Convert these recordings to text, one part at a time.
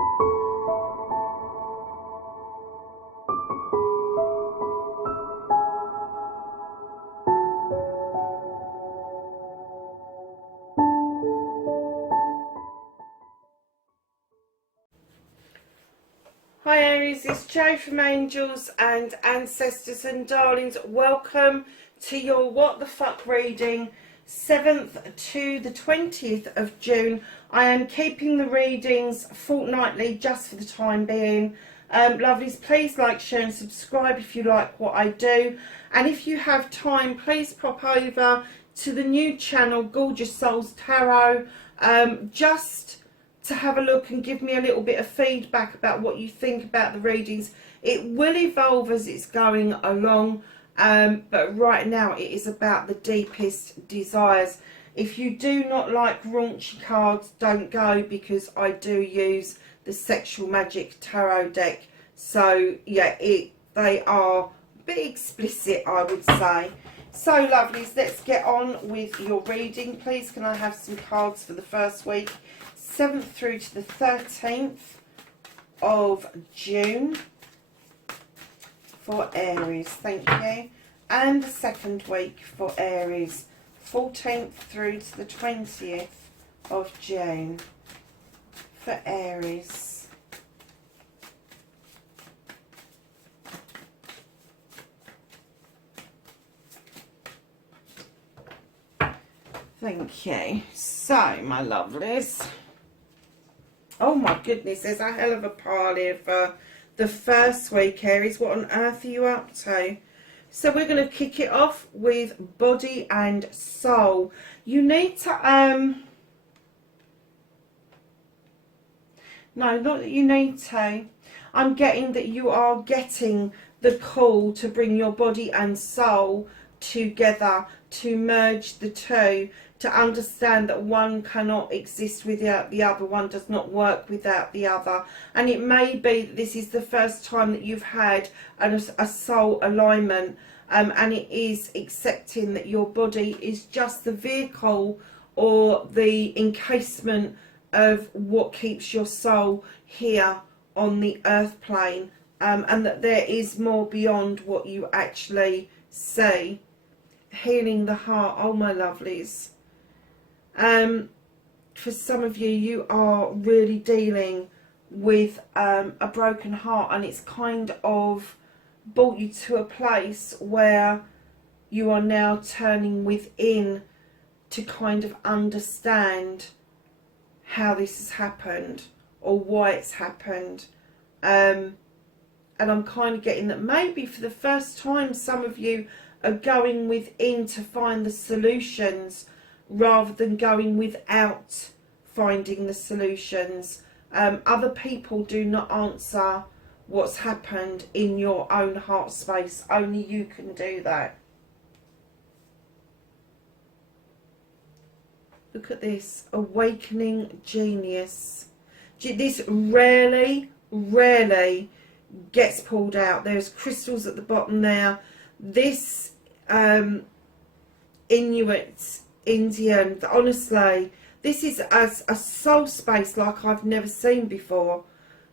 Hi Aries, it's Jo from Angels and Ancestors and Darlings. Welcome to your What the Fuck reading, 7th to the 20th of June. I am keeping the readings fortnightly just for the time being. Lovelies, please like, share and subscribe if you like what I do. And if you have time, please pop over to the new channel, Gorgeous Souls Tarot, just to have a look and give me a little bit of feedback about what you think about the readings. It will evolve as it's going along, but right now it is about the deepest desires. If you do not like raunchy cards, don't go, because I do use the Sexual Magic Tarot deck. So yeah, they are a bit explicit, I would say. So lovelies, let's get on with your reading. Please can I have some cards for the first week, 7th through to the 13th of June for Aries, thank you. And the second week for Aries, 14th through to the 20th of June for Aries. Thank you. So, my lovelies. Oh my goodness, there's a hell of a pile here for the first week, Aries. What on earth are you up to? So we're going to kick it off with body and soul. You need to, no, not that you need to. I'm getting that you are getting the call to bring your body and soul together, to merge the two, to understand that one cannot exist without the other, one does not work without the other. And it may be that this is the first time that you've had a soul alignment, and it is accepting that your body is just the vehicle or the encasement of what keeps your soul here on the earth plane, and that there is more beyond what you actually see. Healing the heart. Oh my lovelies, for some of you, you are really dealing with a broken heart, and it's kind of brought you to a place where you are now turning within to kind of understand how this has happened or why it's happened. And I'm kind of getting that maybe for the first time some of you are going within to find the solutions rather than going without finding the solutions. Other people do not answer what's happened in your own heart space. Only you can do that. Look at this, awakening genius. This rarely gets pulled out. There's crystals at the bottom there. This Inuit, Indian, honestly, this is a soul space like I've never seen before.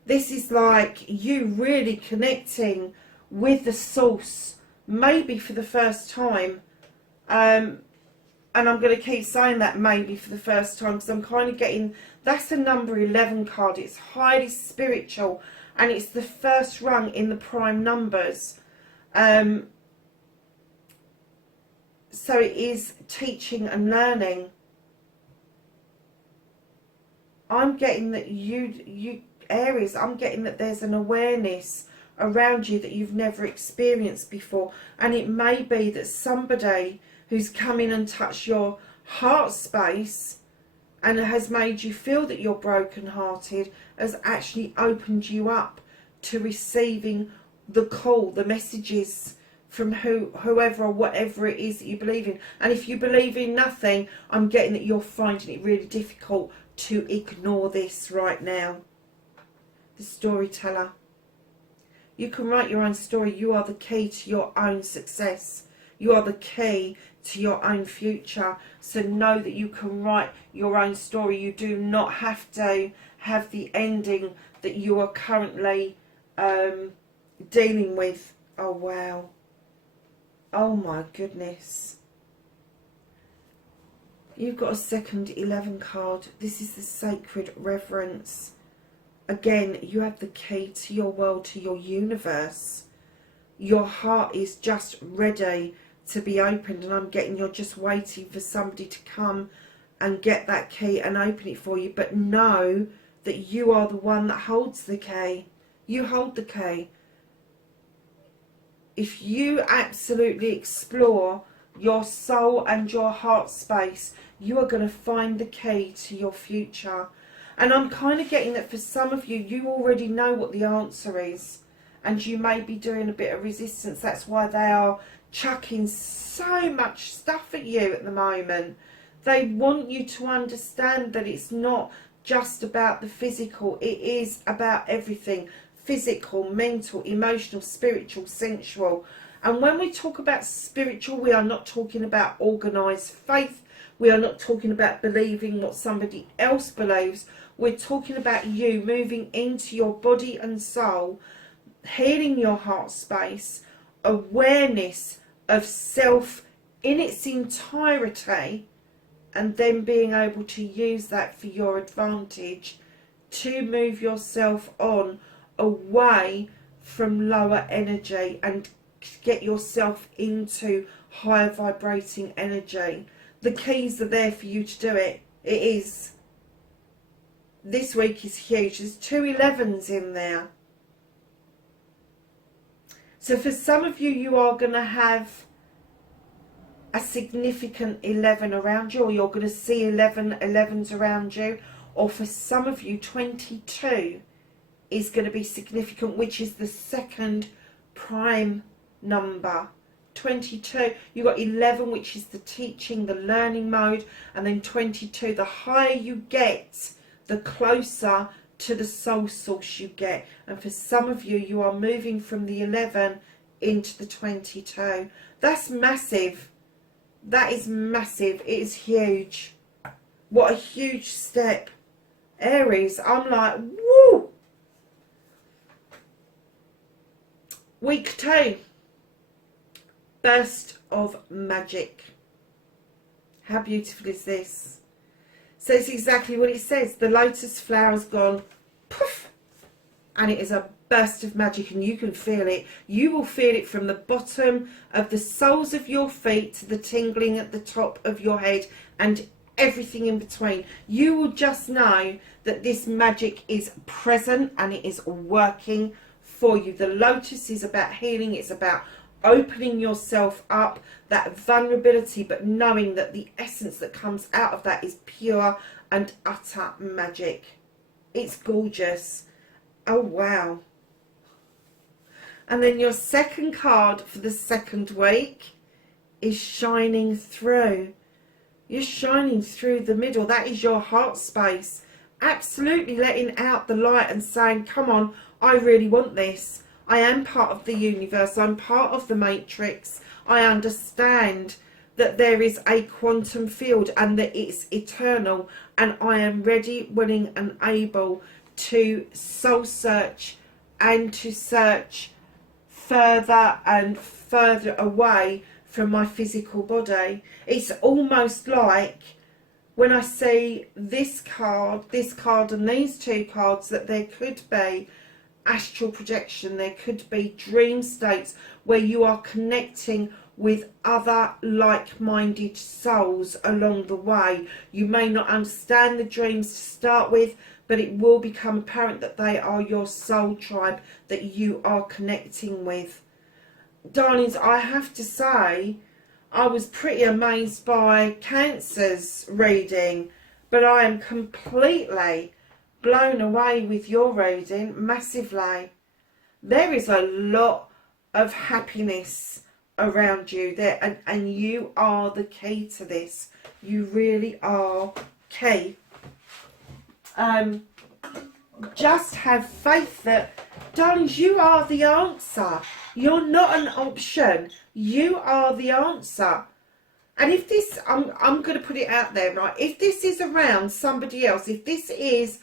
This is like you really connecting with the source, maybe for the first time. And I'm going to keep saying that maybe for the first time, because I'm kind of getting, that's the number 11 card. It's highly spiritual, and it's the first rung in the prime numbers. So it is teaching and learning. I'm getting that you Aries, I'm getting that there's an awareness around you that you've never experienced before. And it may be that somebody who's come in and touched your heart space and has made you feel that you're broken-hearted has actually opened you up to receiving the call, the messages from whoever or whatever it is that you believe in. And if you believe in nothing, I'm getting that you're finding it really difficult to ignore this right now. The storyteller. You can write your own story. You are the key to your own success. You are the key to your own future. So know that you can write your own story. You do not have to have the ending that you are currently dealing with. Oh, wow. Oh, my goodness. You've got a second 11 card. This is the sacred reverence. Again, you have the key to your world, to your universe. Your heart is just ready to be opened, and I'm getting you're just waiting for somebody to come and get that key and open it for you. But know that you are the one that holds the key. You hold the key. If you absolutely explore your soul and your heart space, you are going to find the key to your future. And I'm kind of getting that for some of you, you already know what the answer is. And you may be doing a bit of resistance. That's why they are chucking so much stuff at you at the moment. They want you to understand that it's not just about the physical. It is about everything. Physical, mental, emotional, spiritual, sensual. And when we talk about spiritual, we are not talking about organised faith. We are not talking about believing what somebody else believes. We're talking about you moving into your body and soul, healing your heart space, awareness of self in its entirety, and then being able to use that for your advantage to move yourself on away from lower energy and get yourself into higher vibrating energy. The keys are there for you to do it. It is. This week is huge. There's 2 11s in there. So for some of you, you are going to have a significant 11 around you, or you're going to see 11s around you. Or for some of you, 22 is going to be significant, which is the second prime number. 22, you've got 11, which is the teaching, the learning mode, and then 22. The higher you get, the closer to the soul source you get. And for some of you, you are moving from the 11 into the 22. That's massive. That is massive. It is huge. What a huge step. Aries, I'm like, woo! Week 2. Burst of magic. How beautiful is this? So it's exactly what it says. The lotus flower's gone poof, and it is a burst of magic, and you can feel it. You will feel it from the bottom of the soles of your feet to the tingling at the top of your head and everything in between. You will just know that this magic is present and it is working for you. The lotus is about healing. It's about opening yourself up, that vulnerability, but knowing that the essence that comes out of that is pure and utter magic. It's gorgeous. Oh, wow. And then your second card for the second week is shining through. You're shining through the middle. That is your heart space. Absolutely letting out the light and saying, come on, I really want this. I am part of the universe. I'm part of the matrix. I understand that there is a quantum field and that it's eternal. And I am ready, willing and able to soul search and to search further and further away from my physical body. It's almost like when I see this card and these two cards, that there could be astral projection, there could be dream states where you are connecting with other like-minded souls along the way. You may not understand the dreams to start with, but it will become apparent that they are your soul tribe that you are connecting with. Darlings, I have to say, I was pretty amazed by Cancer's reading, but I am completely blown away with your reading, massively. There is a lot of happiness around you there, and you are the key to this. You really are key. Just have faith that, darlings, you are the answer. You're not an option. You are the answer. And if this, I'm going to put it out there, right? If this is around somebody else, if this is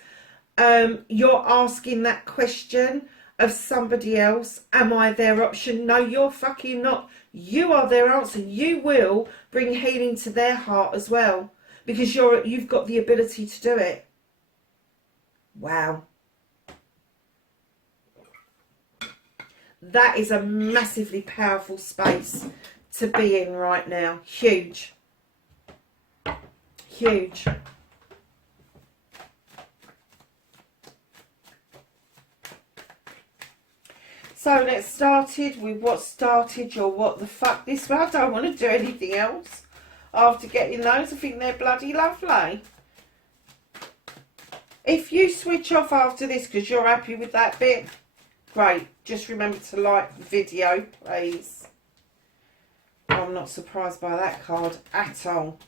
You're asking that question of somebody else. Am I their option? No, you're fucking not. You are their answer. You will bring healing to their heart as well, because you've got the ability to do it. Wow. That is a massively powerful space to be in right now. Huge. Huge. So let's started with what started your what the fuck this way. I don't want to do anything else after getting those. I think they're bloody lovely. If you switch off after this because you're happy with that bit, great. Just remember to like the video, please. I'm not surprised by that card at all.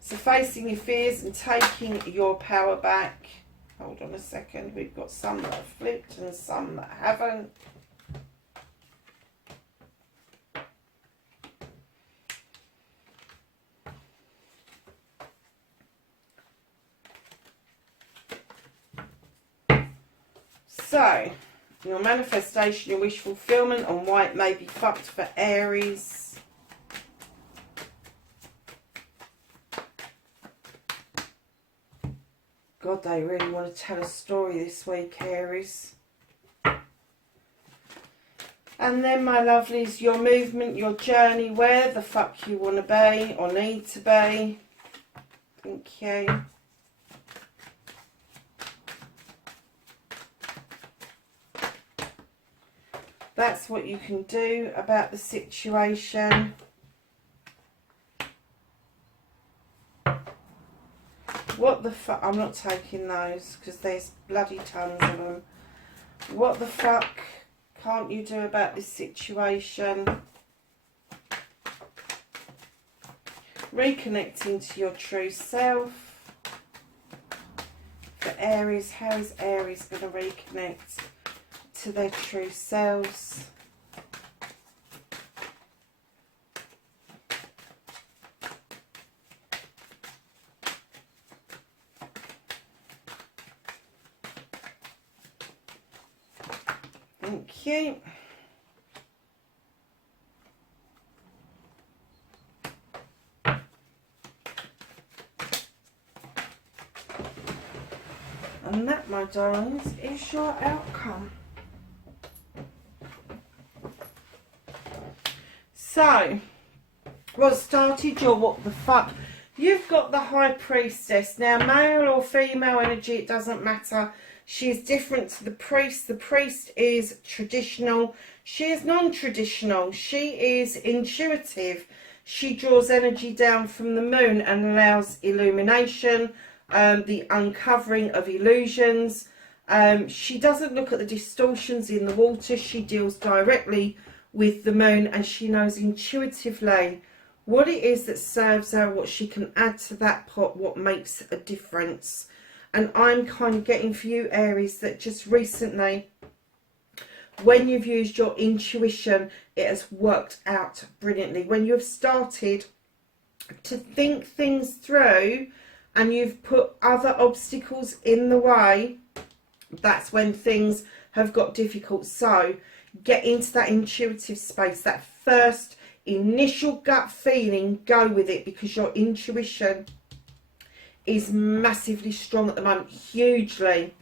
So facing your fears and taking your power back. Hold on a second. We've got some that have flipped and some that haven't. So, your manifestation, your wish fulfillment on white may be fucked for Aries. God, they really want to tell a story this week, Aries. And then, my lovelies, your movement, your journey, where the fuck you want to be or need to be. Thank you. That's what you can do about the situation. What the fuck? I'm not taking those because there's bloody tons of them. What the fuck can't you do about this situation? Reconnecting to your true self. For Aries, how is Aries going to reconnect to their true selves? Thank you. And that, my darlings, is your outcome. So, what started your what the fuck? You've got the High Priestess. Now, male or female energy, it doesn't matter. She is different to the priest. The priest is traditional. She is non-traditional. She is intuitive. She draws energy down from the moon and allows illumination, the uncovering of illusions. She doesn't look at the distortions in the water. She deals directly with the moon, and she knows intuitively what it is that serves her, what she can add to that pot, what makes a difference. And I'm kind of getting for you, Aries, that just recently, when you've used your intuition, it has worked out brilliantly. When you've started to think things through and you've put other obstacles in the way, that's when things have got difficult. So get into that intuitive space, that first initial gut feeling, go with it, because your intuition is massively strong at the moment, hugely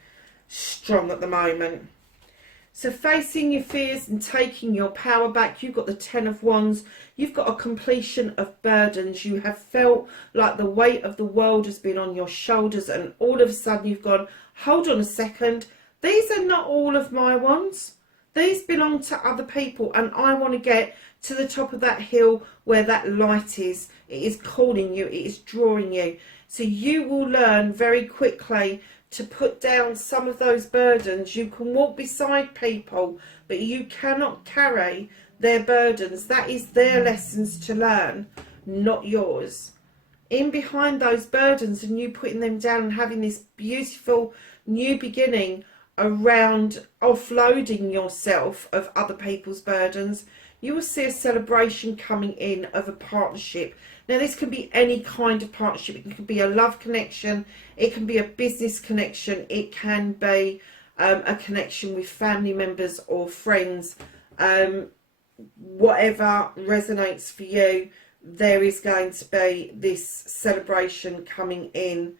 strong at the moment. So facing your fears and taking your power back, you've got the Ten of Wands. You've got a completion of burdens. You have felt like the weight of the world has been on your shoulders, and all of a sudden you've gone, hold on a second, these are not all of my wands. These belong to other people, and I want to get to the top of that hill where that light is. It is calling you. It is drawing you. So you will learn very quickly to put down some of those burdens. You can walk beside people, but you cannot carry their burdens. That is their lessons to learn, not yours. In behind those burdens and you putting them down and having this beautiful new beginning around offloading yourself of other people's burdens, you will see a celebration coming in of a partnership. Now, this can be any kind of partnership. It can be a love connection. It can be a business connection. It can be a connection with family members or friends. Whatever resonates for you, there is going to be this celebration coming in.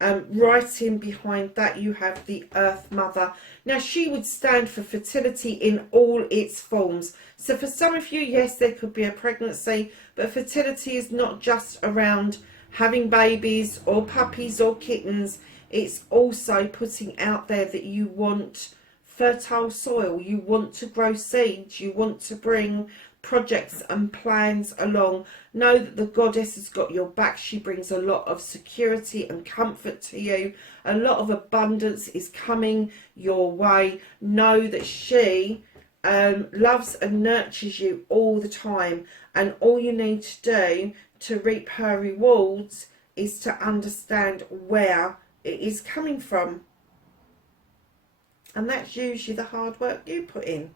Right in behind that, you have the Earth Mother. Now, she would stand for fertility in all its forms. So for some of you, yes, there could be a pregnancy, but fertility is not just around having babies or puppies or kittens. It's also putting out there that you want fertile soil, you want to grow seeds, you want to bring projects and plans along. Know that the goddess has got your back. She brings a lot of security and comfort to you. A lot of abundance is coming your way. Know that she loves and nurtures you all the time, and all you need to do to reap her rewards is to understand where it is coming from, and that's usually the hard work you put in.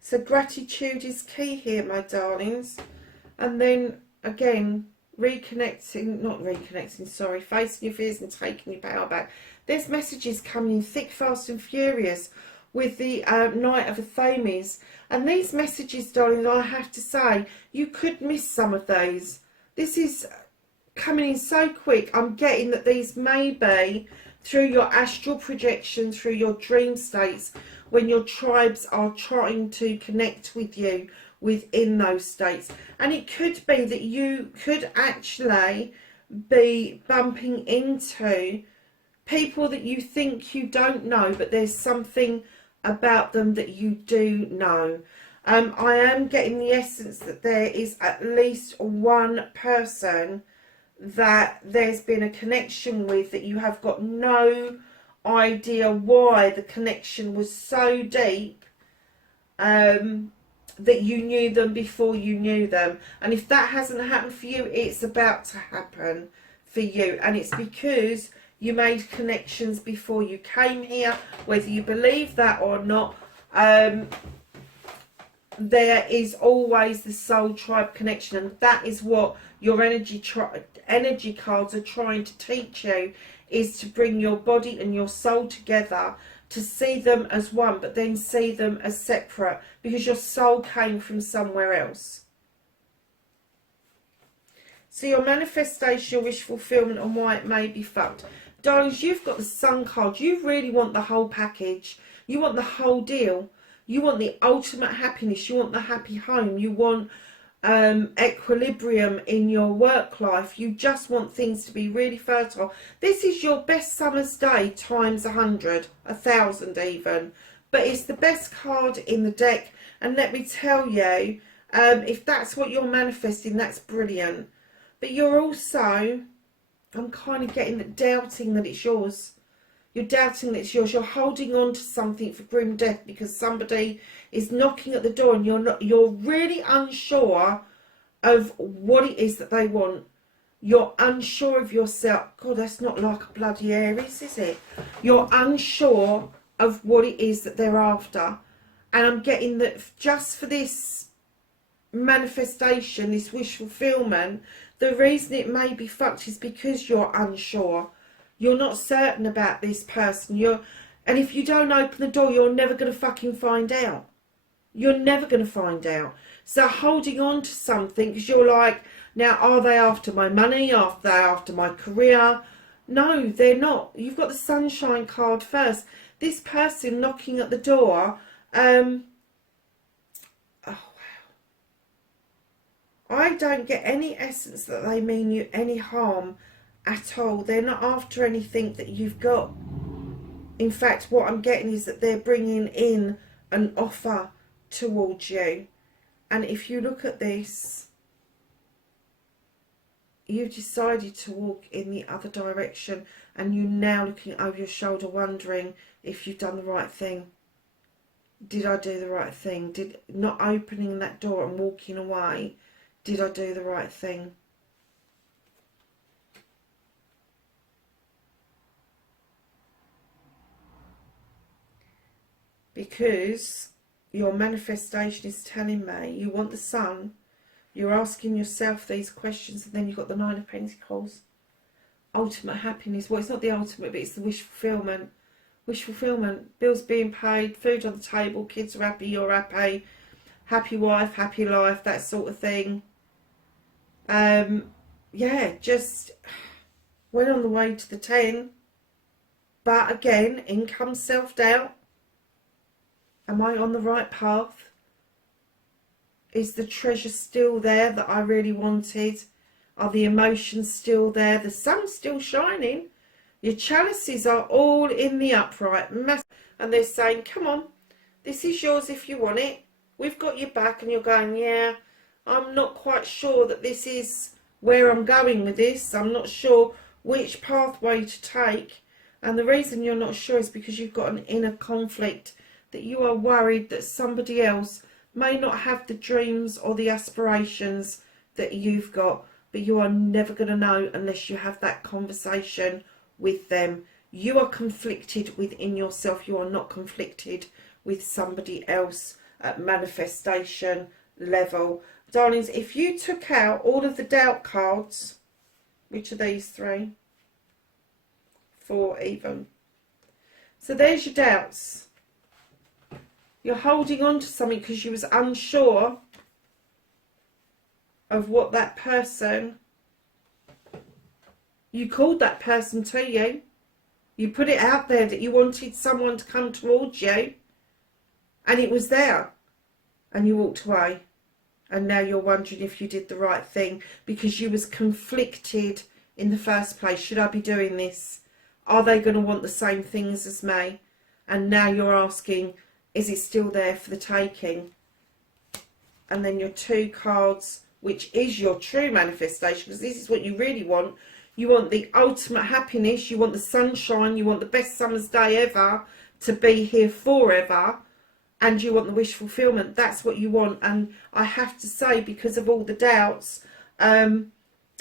So gratitude is key here, my darlings. And then again, facing your fears and taking your power back. There's messages coming in thick, fast and furious with the Knight of Athames. And these messages, darling, I have to say, you could miss some of those. This is coming in so quick. I'm getting that these may be through your astral projection, through your dream states, when your tribes are trying to connect with you within those states. And it could be that you could actually be bumping into people that you think you don't know, but there's something about them that you do know. I am getting the essence that there is at least one person that there's been a connection with, that you have got no idea why the connection was so deep, that you knew them before you knew them. And if that hasn't happened for you, it's about to happen for you, and it's because you made connections before you came here. Whether you believe that or not, there is always the soul tribe connection, and that is what your energy cards are trying to teach you, is to bring your body and your soul together, to see them as one, but then see them as separate, because your soul came from somewhere else. So your manifestation, your wish fulfillment, and why it may be fucked. Darlings, you've got the Sun card. You really want the whole package. You want the whole deal. You want the ultimate happiness. You want the happy home. You want equilibrium in your work life. You just want things to be really fertile. This is your best summer's day times 100, 1,000 even. But it's the best card in the deck. And let me tell you, if that's what you're manifesting, that's brilliant. But you're also, I'm kind of getting that, doubting that it's yours. You're doubting that it's yours. You're holding on to something for grim death because somebody is knocking at the door, and you're really unsure of what it is that they want. You're unsure of yourself. God, that's not like a bloody Aries, is it? You're unsure of what it is that they're after. And I'm getting that just for this manifestation, this wish fulfillment, the reason it may be fucked is because you're unsure. You're not certain about this person. And if you don't open the door, you're never going to fucking find out. You're never going to find out. So holding on to something because you're like, now, are they after my money? Are they after my career? No, they're not. You've got the sunshine card first. This person knocking at the door, oh wow. I don't get any essence that they mean you any harm at all. They're not after anything that you've got. In fact, what I'm getting is that they're bringing in an offer towards you. And if you look at this, you've decided to walk in the other direction, and you're now looking over your shoulder wondering if you've done the right thing. Did I do the right thing? Did not opening that door and walking away, did I do the right thing? Because your manifestation is telling me you want the sun, You're asking yourself these questions, and then you've got the Nine of Pentacles. Ultimate happiness. Well, it's not the ultimate, but it's the wish fulfillment. Wish fulfillment. Bills being paid, food on the table, kids are happy, you're happy. Happy wife, happy life, that sort of thing. Yeah, just went on the way to the 10. But again, in comes self-doubt. Am I on the right path? Is the treasure still there that I really wanted? Are the emotions still there? The sun's still shining. Your chalices are all in the upright. And they're saying, come on, this is yours if you want it. We've got your back. And you're going, yeah, I'm not quite sure that this is where I'm going with this. I'm not sure which pathway to take. And the reason you're not sure is because you've got an inner conflict, that you are worried that somebody else may not have the dreams or the aspirations that you've got, but you are never going to know unless you have that conversation with them. You are conflicted within yourself. You are not conflicted with somebody else at manifestation level. Darlings, if you took out all of the doubt cards, which are these 3? 4 even. So there's your doubts. You're holding on to something because you was unsure of what that person, you called that person to you. You put it out there that you wanted someone to come towards you, and it was there, and you walked away. And now you're wondering if you did the right thing because you was conflicted in the first place. Should I be doing this? Are they going to want the same things as me? And now you're asking, is it still there for the taking? And then your 2 cards, which is your true manifestation, because this is what you really want. You want the ultimate happiness. You want the sunshine. You want the best summer's day ever to be here forever. And you want the wish fulfillment. That's what you want. And I have to say, because of all the doubts,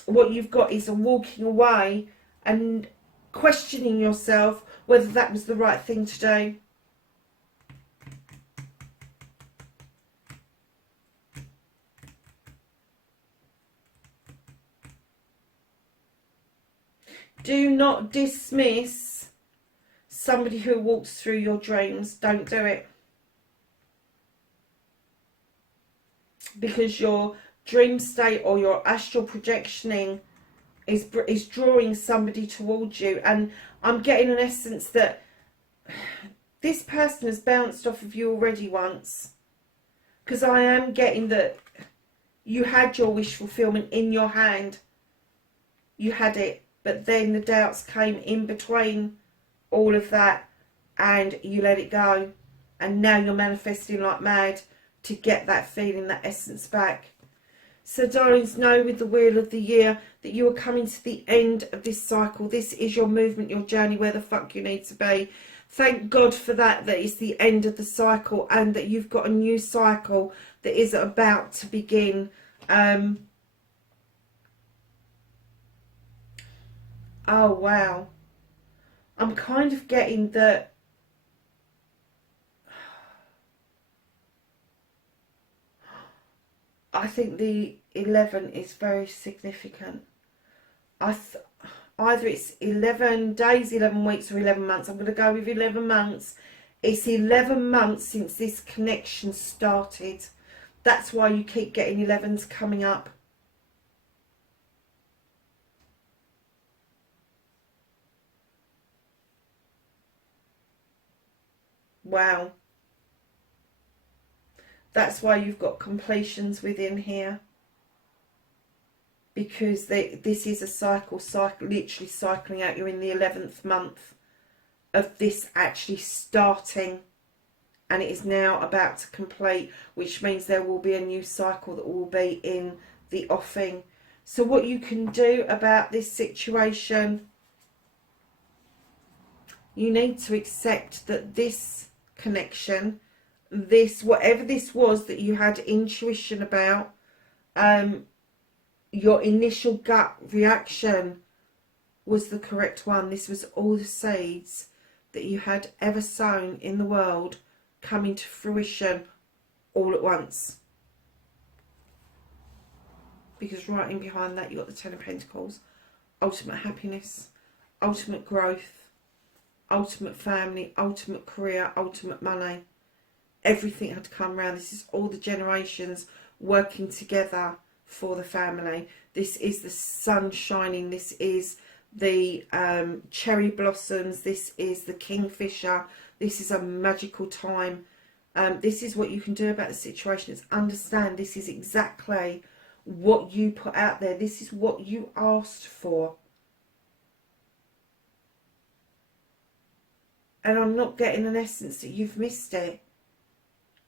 what you've got is a walking away and questioning yourself whether that was the right thing to do. Do not dismiss somebody who walks through your dreams. Don't do it. Because your dream state or your astral projectioning is drawing somebody towards you. And I'm getting an essence that this person has bounced off of you already once. Because I am getting that you had your wish fulfillment in your hand. You had it. But then the doubts came in between all of that and you let it go. And now you're manifesting like mad to get that feeling, that essence back. So darlings, know with the Wheel of the Year that you are coming to the end of this cycle. This is your movement, your journey, where the fuck you need to be. Thank God for that it's the end of the cycle and that you've got a new cycle that is about to begin. Oh, wow. I'm kind of getting that I think the 11 is very significant. Either it's 11 days, 11 weeks or 11 months. I'm going to go with 11 months. It's 11 months since this connection started. That's why you keep getting 11s coming up. Wow. That's why you've got completions within here. Because this is a cycle, literally cycling out. You're in the 11th month of this actually starting. And it is now about to complete, which means there will be a new cycle that will be in the offing. So what you can do about this situation, you need to accept that this connection, this, whatever this was that you had intuition about, your initial gut reaction was the correct one. This was all the seeds that you had ever sown in the world coming to fruition all at once. because right in behind that, you've got the Ten of Pentacles. Ultimate happiness, ultimate growth, ultimate family, ultimate career, ultimate money. Everything had to come around. This is all the generations working together for the family. This is the sun shining. This is the cherry blossoms. This is the kingfisher. This is a magical time. This is what you can do about the situation. Is understand this is exactly what you put out there. This is what you asked for. And I'm not getting an essence that you've missed it.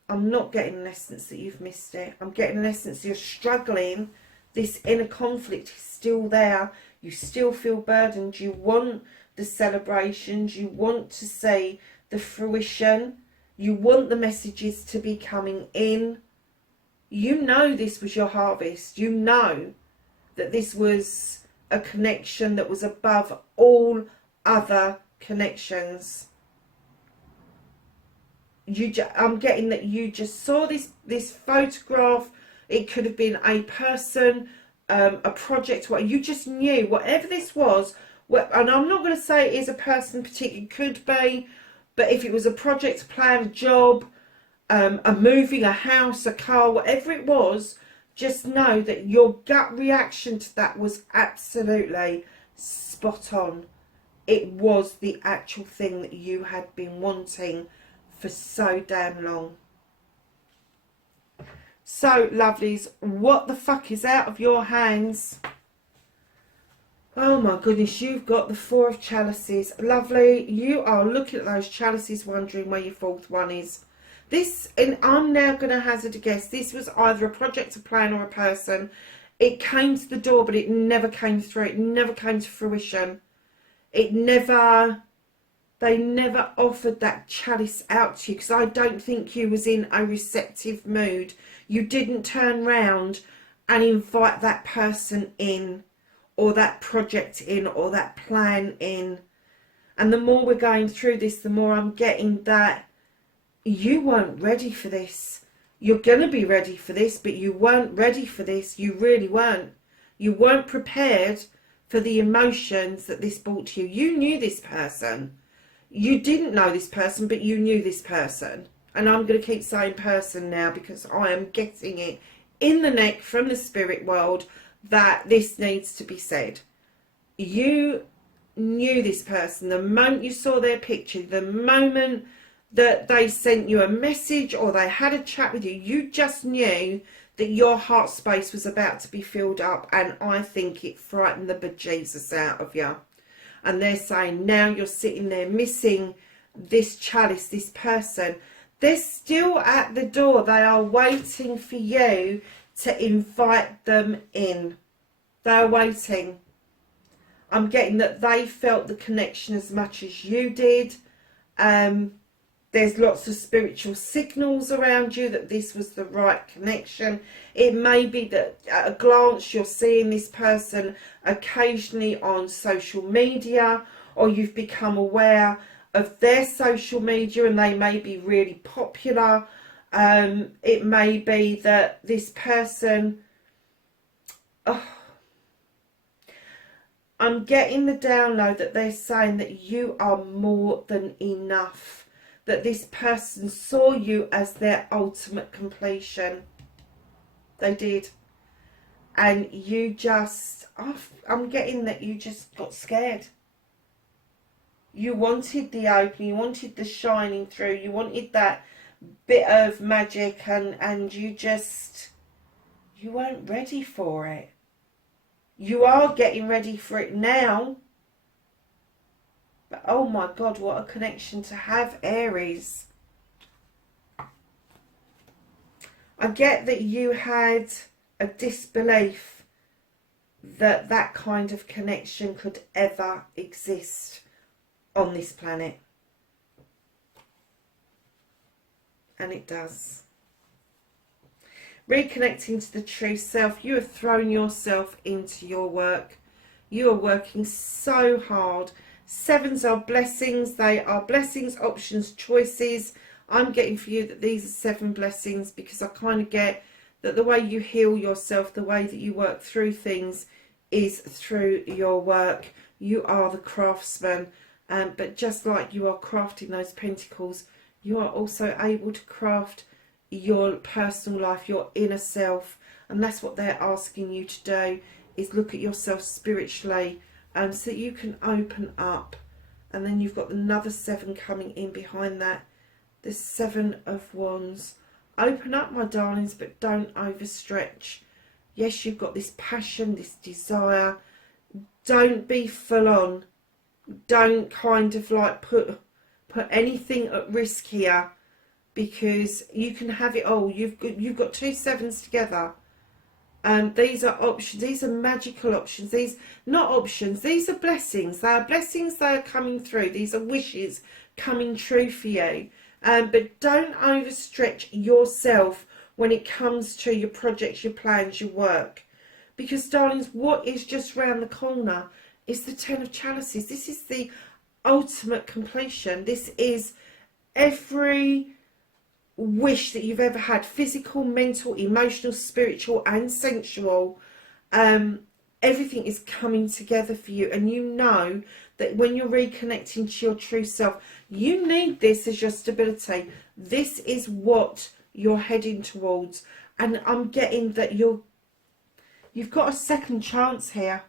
I'm not getting an essence that you've missed it. I'm getting an essence you're struggling. This inner conflict is still there. You still feel burdened. You want the celebrations. You want to see the fruition. You want the messages to be coming in. You know this was your harvest. You know that this was a connection that was above all other connections. I'm getting that you just saw this photograph. It could have been a person, a project, what you just knew, whatever this was. And I'm not going to say it is a person particularly, could be, but if it was a project, a plan, a job, a moving, a house, a car, whatever it was, just know that your gut reaction to that was absolutely spot on. It was the actual thing that you had been wanting for so damn long. So, lovelies, what the fuck is out of your hands? Oh my goodness, you've got the Four of Chalices. Lovely, you are looking at those chalices wondering where your fourth one is. This, and I'm now going to hazard a guess, this was either a project, a plan, or a person. It came to the door, but it never came through. It never came to fruition. It never... They never offered that chalice out to you, because I don't think you was in a receptive mood. You didn't turn round and invite that person in, or that project in, or that plan in. And the more we're going through this, the more I'm getting that you weren't ready for this. You're going to be ready for this, but you weren't ready for this. You really weren't. You weren't prepared for the emotions that this brought to you. You knew this person. You didn't know this person, but you knew this person. And I'm going to keep saying person now, because I am getting it in the neck from the spirit world that this needs to be said. You knew this person. The moment you saw their picture, the moment that they sent you a message or they had a chat with you, you just knew that your heart space was about to be filled up. And I think it frightened the bejesus out of you. And they're saying now you're sitting there missing this chalice, this person. They're still at the door. They are waiting for you to invite them in. They're waiting. I'm getting that they felt the connection as much as you did. There's lots of spiritual signals around you that this was the right connection. It may be that at a glance you're seeing this person occasionally on social media, or you've become aware of their social media and they may be really popular. It may be that this person... I'm getting the download that they're saying that you are more than enough. That this person saw you as their ultimate completion. They did. And you just... I'm getting that you just got scared. You wanted the opening. You wanted the shining through. You wanted that bit of magic. And you just... You weren't ready for it. You are getting ready for it now. But oh my God, what a connection to have, Aries. I get that you had a disbelief that that kind of connection could ever exist on this planet. And it does. Reconnecting to the true self. You have thrown yourself into your work. You are working so hard. Sevens are blessings. They are blessings, options, choices. I'm getting for you that these are 7 blessings, because I kind of get that the way you heal yourself, the way that you work through things is through your work. You are the craftsman. But just like you are crafting those pentacles, you are also able to craft your personal life, your inner self. And that's what they're asking you to do, is look at yourself spiritually, so that you can open up. And then you've got another 7 coming in behind that. The 7 of Wands. Open up, my darlings, but don't overstretch. Yes, you've got this passion, this desire. Don't be full on. Don't kind of like put anything at risk here, because you can have it all. You've got 2 7s together. These are options. These are magical options. These not options. These are blessings. They are blessings. They are coming through. These are wishes coming true for you. But don't overstretch yourself when it comes to your projects, your plans, your work. Because, darlings, what is just round the corner is the 10 of Chalices. This is the ultimate completion. This is every wish that you've ever had, physical, mental, emotional, spiritual and sensual. Everything is coming together for you, and you know that when you're reconnecting to your true self, you need this as your stability. This is what you're heading towards, and I'm getting that you've got a second chance here.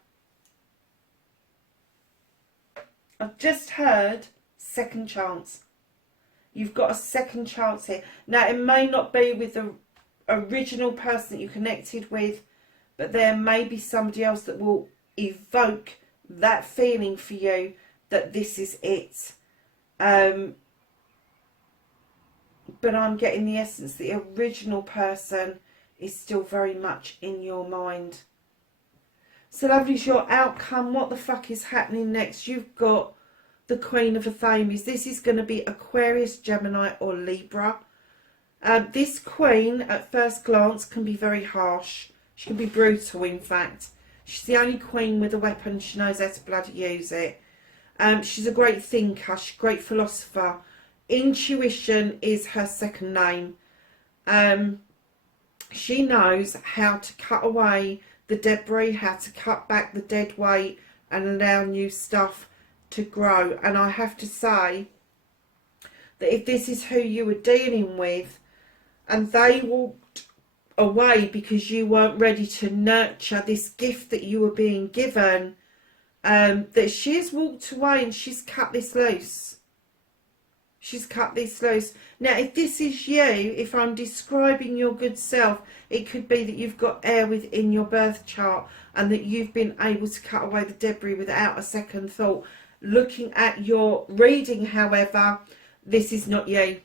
I've just heard second chance. You've got a second chance here. Now, it may not be with the original person that you connected with, but there may be somebody else that will evoke that feeling for you that this is it. But I'm getting the essence. The original person is still very much in your mind. So, lovelies, your outcome. What the fuck is happening next? You've got the Queen of Athames. This is going to be Aquarius, Gemini or Libra. This Queen, at first glance, can be very harsh. She can be brutal, in fact. She's the only Queen with a weapon. She knows how to bloody use it. She's a great thinker. She's a great philosopher. Intuition is her second name. She knows how to cut away the debris, how to cut back the dead weight and allow new stuff to grow. And I have to say that if this is who you were dealing with and they walked away because you weren't ready to nurture this gift that you were being given, that she has walked away and she's cut this loose. She's cut this loose. Now, if this is you, if I'm describing your good self, it could be that you've got air within your birth chart and that you've been able to cut away the debris without a second thought. Looking at your reading, however, this is not you.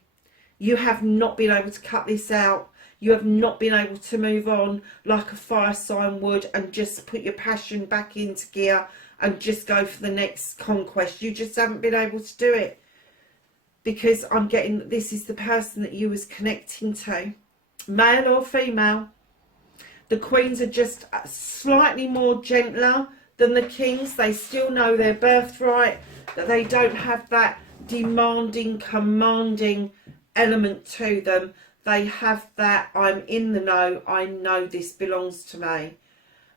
You have not been able to cut this out. You have not been able to move on like a fire sign would and just put your passion back into gear and just go for the next conquest. You just haven't been able to do it. Because I'm getting that this is the person that you was connecting to. Male or female. The Queens are just slightly more gentler than the Kings. They still know their birthright. That they don't have that demanding, commanding element to them. They have that, I'm in the know, I know this belongs to me.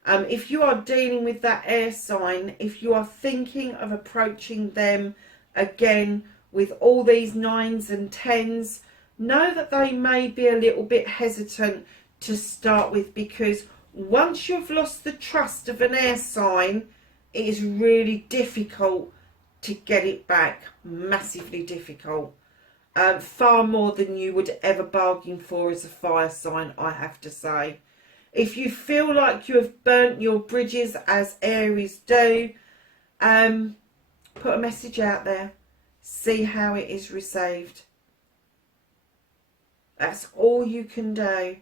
If you are dealing with that air sign, if you are thinking of approaching them again with all these 9s and 10s, know that they may be a little bit hesitant to start with, because once you've lost the trust of an air sign, it is really difficult to get it back. Massively difficult. Far more than you would ever bargain for as a fire sign, I have to say. If you feel like you have burnt your bridges, as Aries do, put a message out there. See how it is received. That's all you can do.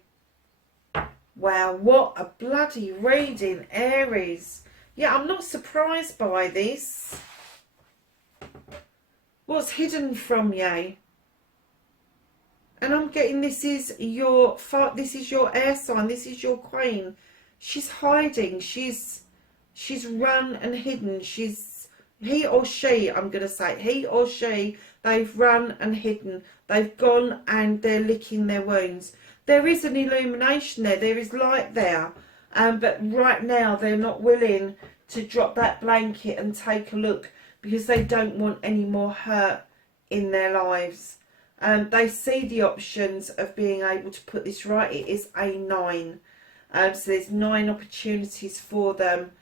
Wow, what a bloody reading, Aries. Yeah, I'm not surprised by this. What's hidden from you? And I'm getting this is your air sign. This is your Queen. She's hiding. She's run and hidden. He or she, I'm going to say, he or she, they've run and hidden. They've gone and they're licking their wounds. there is an illumination there. There is light there. But right now they're not willing to drop that blanket and take a look because they don't want any more hurt in their lives. They see the options of being able to put this right. It is a 9. So there's 9 opportunities for them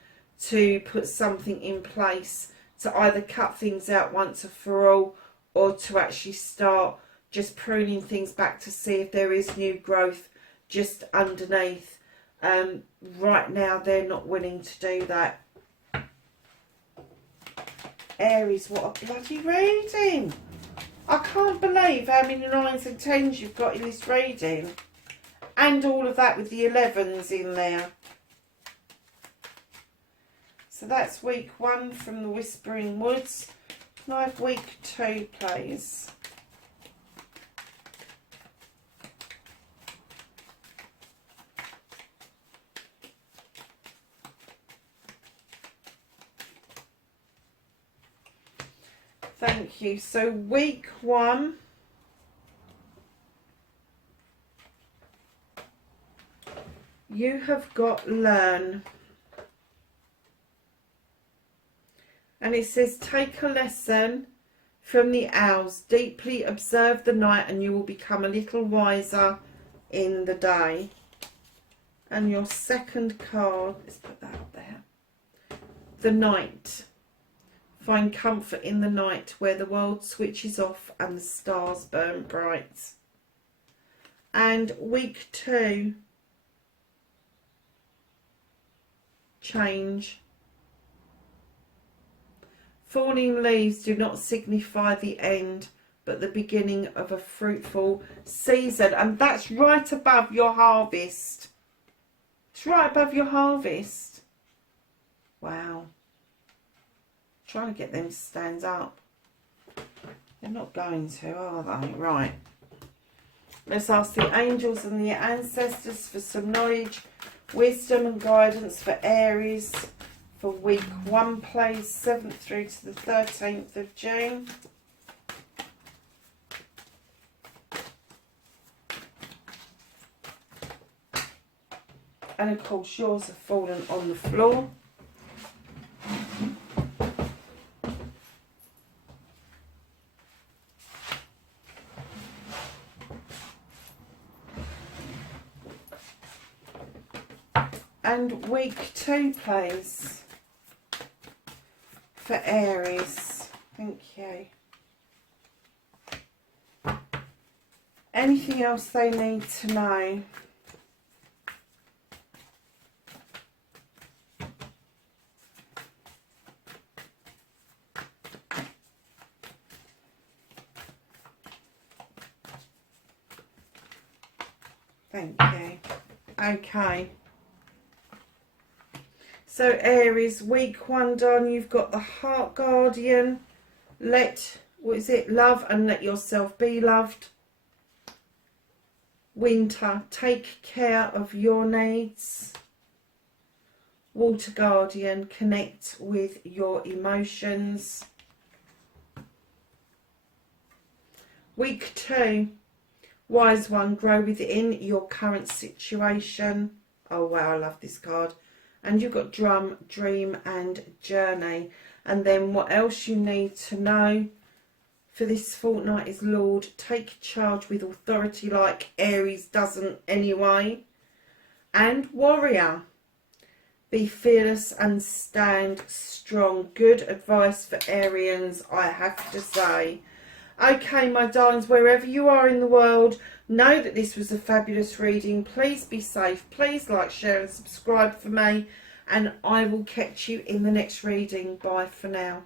to put something in place to either cut things out once and for all, or to actually start just pruning things back to see if there is new growth just underneath. Right now they're not willing to do that. Aries, what a bloody reading. I can't believe how many 9s and 10s you've got in this reading. And all of that with the 11s in there. So that's week 1 from the Whispering Woods. Can I have week 2, please? Thank you. So week 1. You have got learn. And it says, take a lesson from the owls. Deeply observe the night and you will become a little wiser in the day. And your second card, let's put that up there. The night. Find comfort in the night where the world switches off and the stars burn bright. And week 2. Change. Falling leaves do not signify the end, but the beginning of a fruitful season. And that's right above your harvest. It's right above your harvest. Wow. Trying to get them to stand up. They're not going to, are they? Right. Let's ask the angels and the ancestors for some knowledge, wisdom and guidance for Aries for week 1, please, 7th through to the 13th of June. And of course yours have fallen on the floor. And week 2, please, for Aries. Thank you. Anything else they need to know? Thank you. Okay. So Aries, week 1 done. You've got the Heart Guardian. Love and let yourself be loved. Winter, take care of your needs. Water Guardian, connect with your emotions. Week 2, Wise One, grow within your current situation. Oh wow, I love this card. And you've got Drum, Dream and Journey. And then what else you need to know for this fortnight is Lord, take charge with authority like Aries doesn't anyway. And Warrior, be fearless and stand strong. Good advice for Arians, I have to say. Okay, my darlings, wherever you are in the world, know that this was a fabulous reading. Please be safe. Please like, share and subscribe for me. And I will catch you in the next reading. Bye for now.